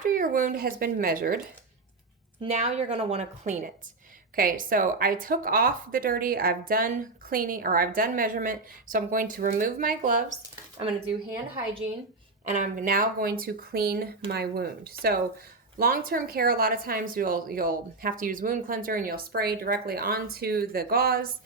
after your wound has been measured, now you're gonna wanna clean it. Okay, so I took off the dirty, I've done cleaning, or I've done measurement, so I'm going to remove my gloves, I'm gonna do hand hygiene, and I'm now going to clean my wound. So long-term care, a lot of times you'll have to use wound cleanser and you'll spray directly onto the gauze.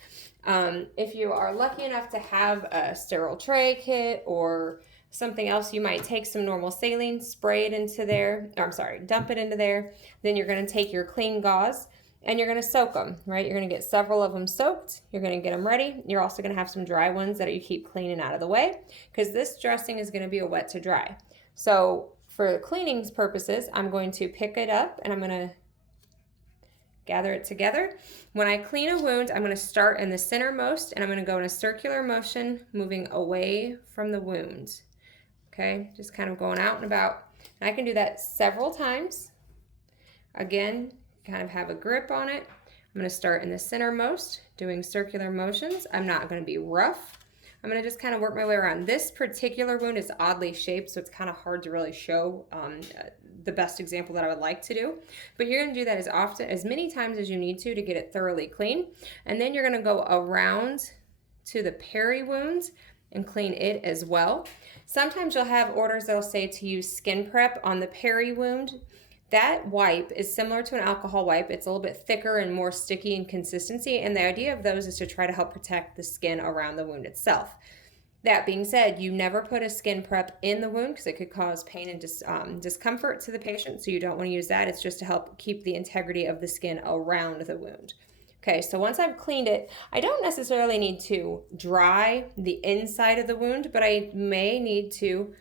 If you are lucky enough to have a sterile tray kit or something else, you might take some normal saline, spray it into there, or I'm sorry, dump it into there. Then you're gonna take your clean gauze and you're gonna soak them, right? You're gonna get several of them soaked. You're gonna get them ready. You're also gonna have some dry ones that you keep cleaning out of the way because this dressing is gonna be a wet to dry. So for cleaning purposes, I'm going to pick it up and I'm gonna gather it together. When I clean a wound, I'm gonna start in the centermost and I'm gonna go in a circular motion, moving away from the wound. Okay, just kind of going out and about. And I can do that several times. Again, kind of have a grip on it. I'm gonna start in the centermost, doing circular motions. I'm not gonna be rough. I'm gonna just kind of work my way around. This particular wound is oddly shaped, so it's kind of hard to really show the best example that I would like to do. But you're gonna do that as many times as you need to get it thoroughly clean. And then you're gonna go around to the peri wound and clean it as well. Sometimes you'll have orders that'll say to use skin prep on the peri wound. That wipe is similar to an alcohol wipe. It's a little bit thicker and more sticky in consistency, and the idea of those is to try to help protect the skin around the wound itself. That being said, you never put a skin prep in the wound because it could cause pain and discomfort to the patient, so you don't want to use that. It's just to help keep the integrity of the skin around the wound. Okay, so once I've cleaned it, I don't necessarily need to dry the inside of the wound, but I may need to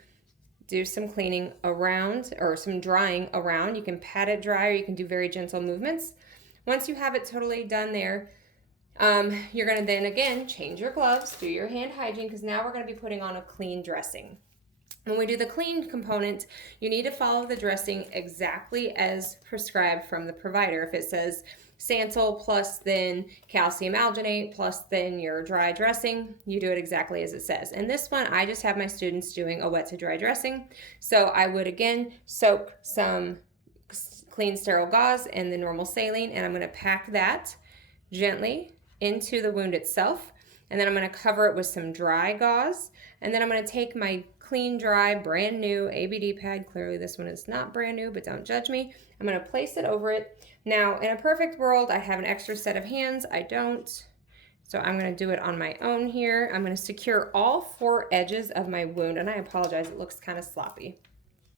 do some cleaning around or some drying around. You can pat it dry or you can do very gentle movements. Once you have it totally done there, you're gonna then again change your gloves, do your hand hygiene, because now we're gonna be putting on a clean dressing. When we do the clean component, you need to follow the dressing exactly as prescribed from the provider. If it says Santyl plus then calcium alginate plus then your dry dressing, you do it exactly as it says. And this one, I just have my students doing a wet to dry dressing. So I would again soak some clean sterile gauze and the normal saline, and I'm gonna pack that gently into the wound itself. And then I'm gonna cover it with some dry gauze. And then I'm gonna take my clean, dry, brand new ABD pad. Clearly this one is not brand new, but don't judge me. I'm gonna place it over it. Now, in a perfect world, I have an extra set of hands. I don't. So I'm gonna do it on my own here. I'm gonna secure all 4 edges of my wound, and I apologize, it looks kind of sloppy.